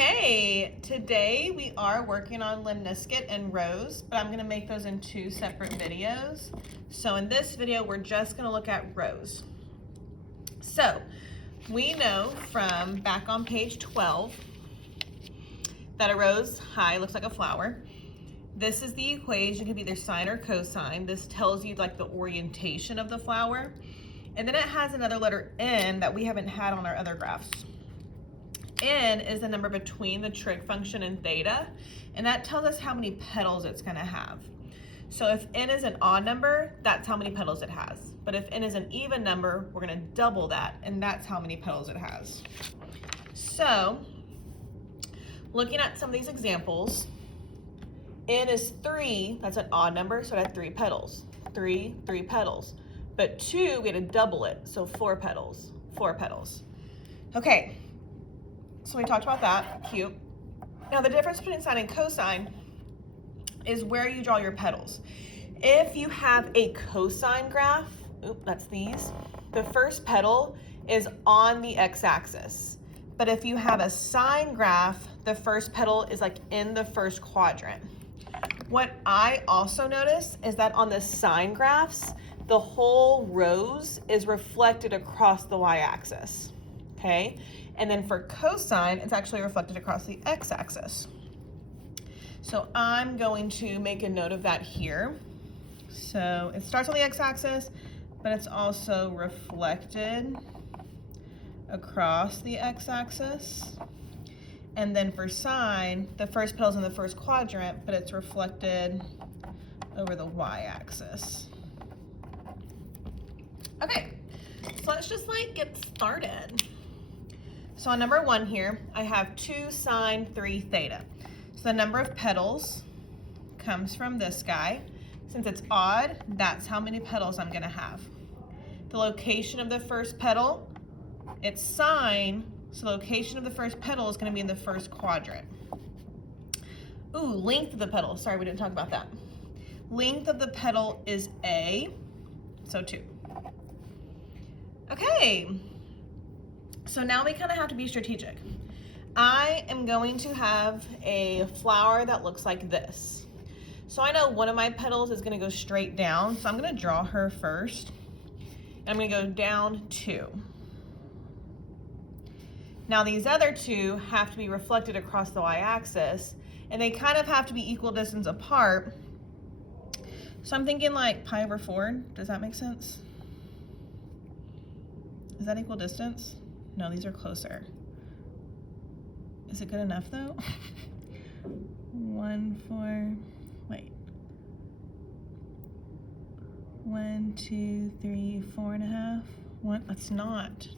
Okay, today we are working on lemniscate and rose, but I'm going to make those in two separate videos. So in this video, we're just going to look at rose. So we know from back on page 12 that a rose high looks like a flower. This is the equation, it can be either sine or cosine. This tells you like the orientation of the flower. And then it has another letter N that we haven't had on our other graphs. N is the number between the trig function and theta, and that tells us how many petals it's going to have. So if N is an odd number, that's how many petals it has. But if N is an even number, we're going to double that, and that's how many petals it has. So looking at some of these examples, N is 3, that's an odd number, so it had 3 petals. 3 petals. But 2, we had to double it, so 4 petals. 4 petals. Okay. So we talked about that, cute. Now the difference between sine and cosine is where you draw your petals. If you have a cosine graph, that's these, the first petal is on the x-axis. But if you have a sine graph, the first petal is like in the first quadrant. What I also notice is that on the sine graphs, the whole rose is reflected across the y-axis, okay? And then for cosine, it's actually reflected across the x-axis. So I'm going to make a note of that here. So it starts on the x-axis, but it's also reflected across the x-axis. And then for sine, the first petal's in the first quadrant, but it's reflected over the y-axis. Okay, so let's just get started. So on number 1 here, I have 2 sine 3 theta. So the number of petals comes from this guy. Since it's odd, that's how many petals I'm gonna have. The location of the first petal, it's sine, so the location of the first petal is gonna be in the first quadrant. Ooh, length of the petal, sorry we didn't talk about that. Length of the petal is A, so 2. Okay. So now we kind of have to be strategic. I am going to have a flower that looks like this. So I know one of my petals is going to go straight down, so I'm going to draw her first. And I'm going to go down 2. Now these other 2 have to be reflected across the y-axis, and they kind of have to be equal distance apart. So I'm thinking like pi over 4. Does that make sense? Is that equal distance? No, these are closer. Is it good enough though? 1, 4, wait. 1, 2, 3, 4.5. 1, that's not.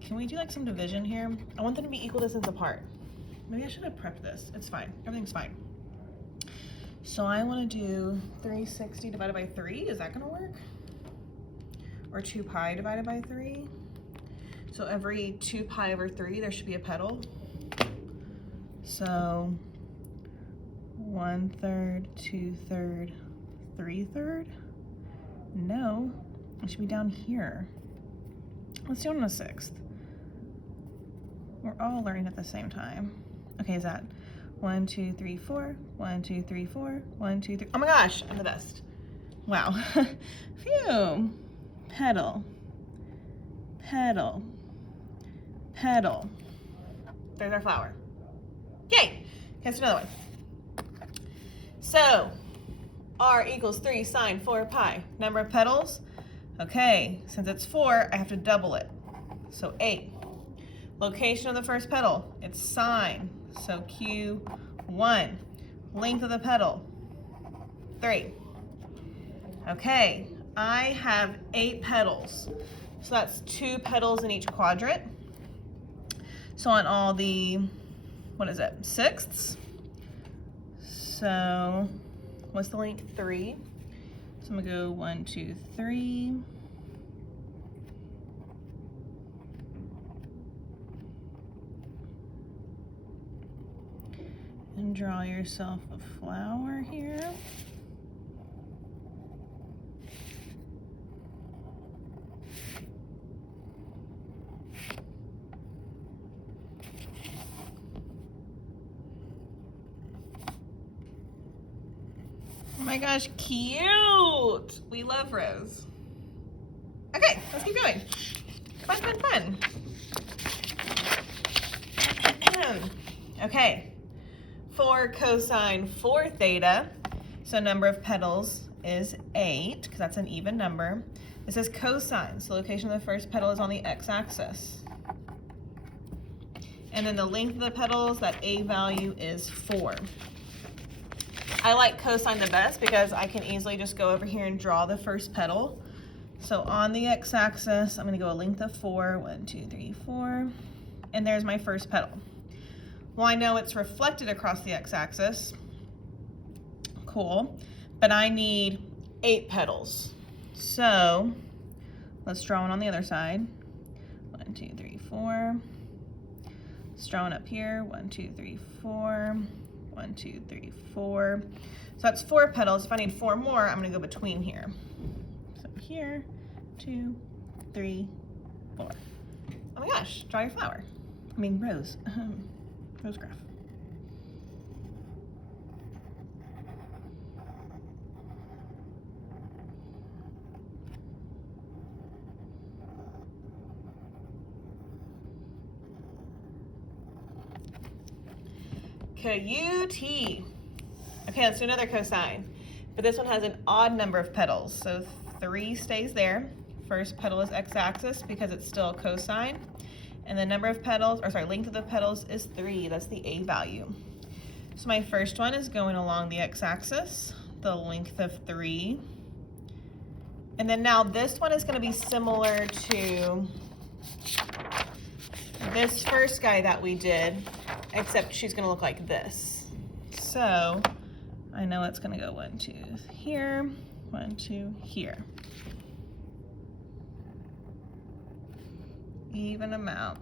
Can we do like some division here? I want them to be equal distance apart. Maybe I should have prepped this. It's fine, everything's fine. So I wanna do 360 divided by 3, is that gonna work? Or 2 pi divided by 3? So every 2 pi over 3, there should be a petal. So 1/3, 2/3, 3/3? No, it should be down here. Let's do it on a 6th. We're all learning at the same time. Okay, is that 1, 2, 3, 4, 1, 2, 3, 4, 1, 2, 3. Oh my gosh, I'm the best. Wow. Phew. Petal. Petal. Petal. There's our flower. Yay! Here's another one. So, R equals 3 sine 4 pi. Number of petals? Okay, since it's 4, I have to double it. So 8. Location of the first petal? It's sine. So Q1. Length of the petal? 3. Okay, I have 8 petals. So that's 2 petals in each quadrant. So on all the, what is it, 6ths? So what's the length? 3. So I'm gonna go 1, 2, 3. And draw yourself a flower here. gosh, cute. We love Rose. Okay, let's keep going. Fun, fun, fun. Okay, for cosine 4 theta, so number of petals is 8, because that's an even number. This is cosine, so location of the first petal is on the x-axis. And then the length of the petals, that A value is 4. I like cosine the best because I can easily just go over here and draw the first petal. So on the x-axis, I'm going to go a length of 4, 1, 2, 3, 4, and there's my first petal. Well, I know it's reflected across the x-axis. Cool. But I need 8 petals. So let's draw one on the other side. 1, 2, 3, 4. Let's draw one up here. 1, 2, 3, 4. 1, 2, 3, 4. So that's 4 petals. If I need 4 more, I'm going to go between here. So here, 2, 3, 4. Oh my gosh, draw your flower. I mean, rose. Rose graph. K-U-T. Okay, let's do another cosine. But this one has an odd number of petals. So 3 stays there. First petal is x-axis because it's still cosine. And the number of petals, or sorry, length of the petals is 3. That's the A value. So my first one is going along the x-axis, the length of 3. And then now this one is going to be similar to this first guy that we did, except she's going to look like this. So I know it's going to go 1, 2 here, 1, 2 here. Even amount.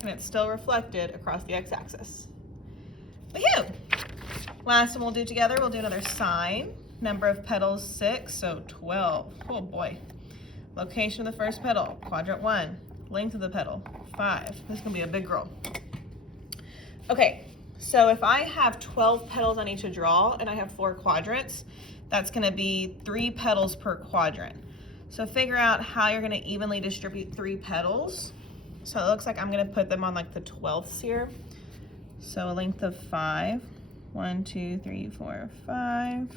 And it's still reflected across the x-axis. Woohoo! Last one we'll do together, we'll do another sine. Number of petals 6, so 12. Oh boy. Location of the first petal, quadrant 1. Length of the petal, 5. This is gonna be a big girl. Okay, so if I have 12 petals I need to draw and I have 4 quadrants, that's gonna be 3 petals per quadrant. So figure out how you're gonna evenly distribute 3 petals. So it looks like I'm gonna put them on like the 12ths here. So a length of 5. 1, 2, 3, 4, 5. So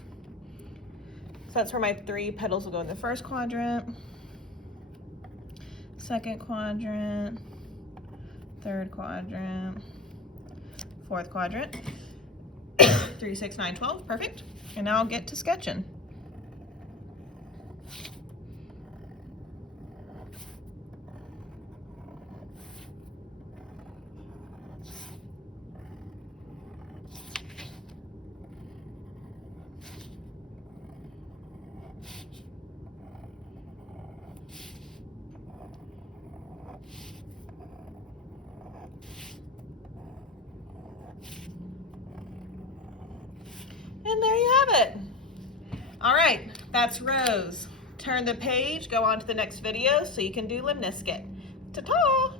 that's where my 3 petals will go in the first quadrant, second quadrant, third quadrant, fourth quadrant. 3, 6, 9, 12, perfect. And now I'll get to sketching. And there you have it. All right, that's Rose. Turn the page, go on to the next video so you can do limniscate. Ta-ta!